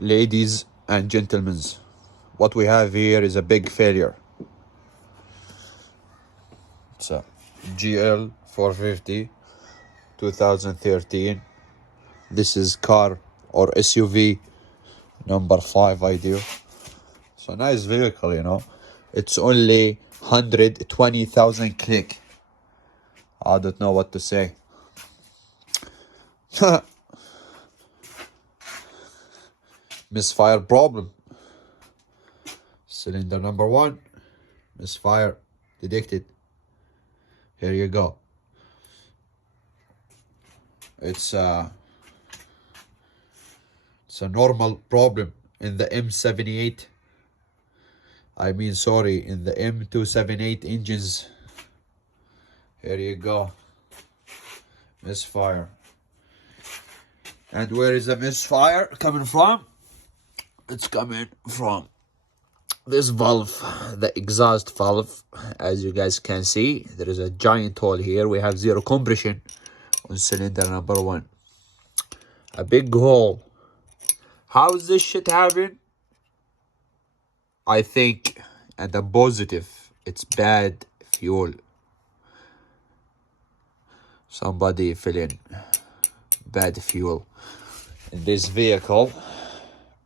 Ladies and gentlemen, what we have here is a big failure. It's a GL450 2013. This is car or SUV number 5 idea. It's a nice vehicle, you know. It's only 120,000 click. I don't know what to say. Misfire problem. Cylinder number 1. Misfire detected. Here you go. It's a normal problem in the M78. In the M278 engines. Here you go. Misfire. And where is the misfire coming from? It's coming from this valve, the exhaust valve. As you guys can see, there is a giant hole here. We have zero compression on cylinder number 1. A big hole. How is this shit happen? I think, and the positive, it's bad fuel. Somebody fill in bad fuel in this vehicle.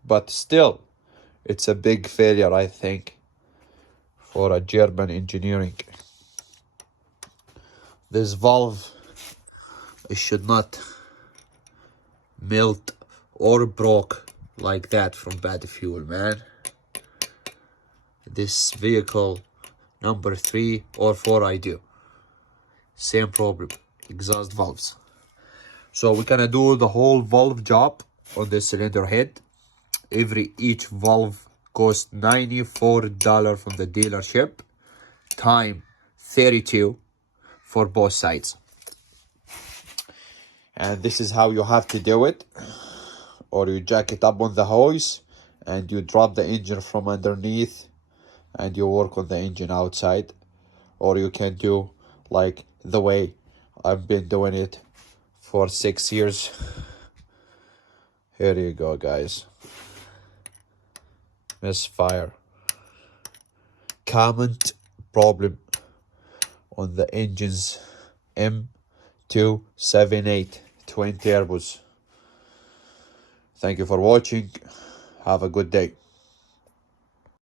But still, it's a big failure, I think, for a German engineering. This valve, it should not melt or broke like that from bad fuel, man. This vehicle number 3 or 4 I do. Same problem, exhaust valves. So we're gonna do the whole valve job on the cylinder head. Each valve costs $94 from the dealership, time 32 for both sides. And this is how you have to do it. Or you jack it up on the hose and you drop the engine from underneath and you work on the engine outside. Or you can do like the way I've been doing it for 6 years. Here you go, guys. Misfire. Common problem on the engines M278 twin turbos. Thank you for watching. Have a good day.